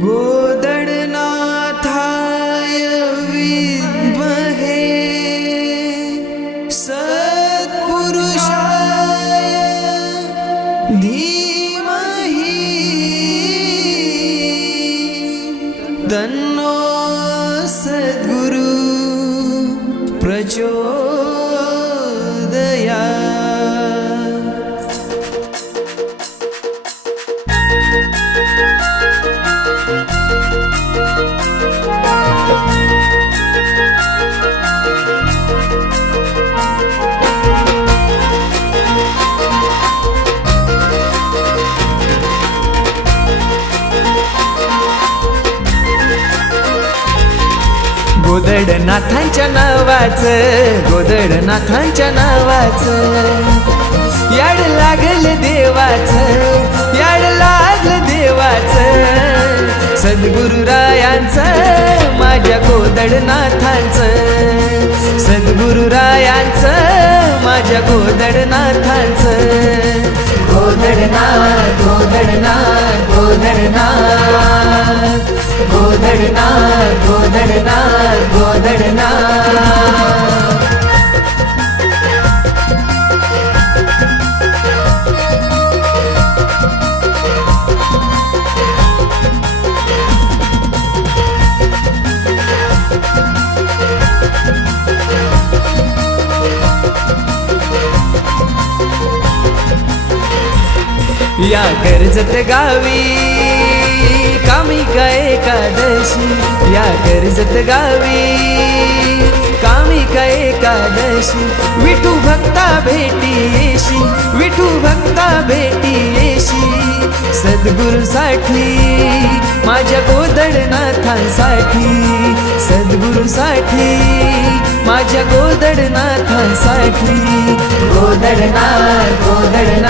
गोदडनाथाय विद्महे सत्पुरुषाय धीमहि तन्नो सद्गुरु प्रचोदया गोदडनाथांच्या नावाचं गोदडनाथांच्या नावाचं. याड लागल देवाचं याड लागलं देवाचं. सद्गुरुरायांचं माझ्या गोदडनाथांचं. सद्गुरुरायांचं माझ्या गोदडनाथांचं. गोदडनाथ गोदडनाथ गोदडनाथ. गोदडनाथ गोदडनाथ. गोदडनाथ या कर्जत गावी कामिका एकादशी? या कर्जत गावी कामिका एकादशी? विठू भक्ता भेटी येशी विठू भक्ता भेटी येशी. सद्गुरूसाठी माझ्या गोदडनाथांसाठी. सद्गुरूसाठी माझ्या गोदडनाथांसाठी. गोदडनाथ गोदड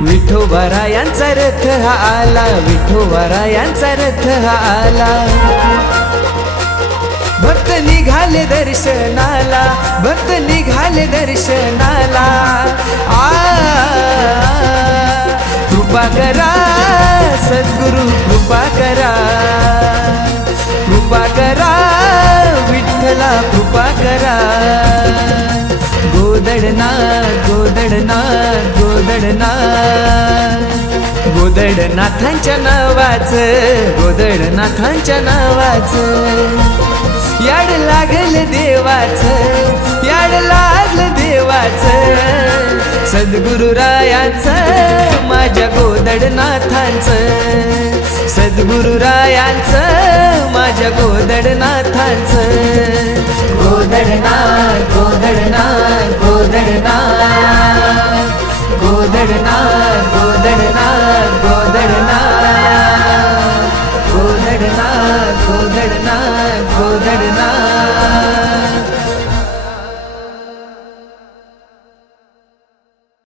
विठोबा यांचा रथ हा आला विठोबा यांचा रथ हा आला. भक्त निघाले दर्शनाला भक्त निघाले दर्शनाला. आ कृपा करा सद्गुरु कृपा करा. कृपा करा गोदडनाथ. गोदडनाथ गोदडनाथांच्या नावाचं गोदडनाथांच्या नावाचं. याड लागल देवाचं याड लागल देवाचं. सद्गुरुरायांचं माझ्या गोदडनाथांचं. सद्गुरुरायांचं माझ्या गोदडनाथांचं. गोदडनाथ கோதடனார் கோதடனார் கோதடனார் கோதடனார்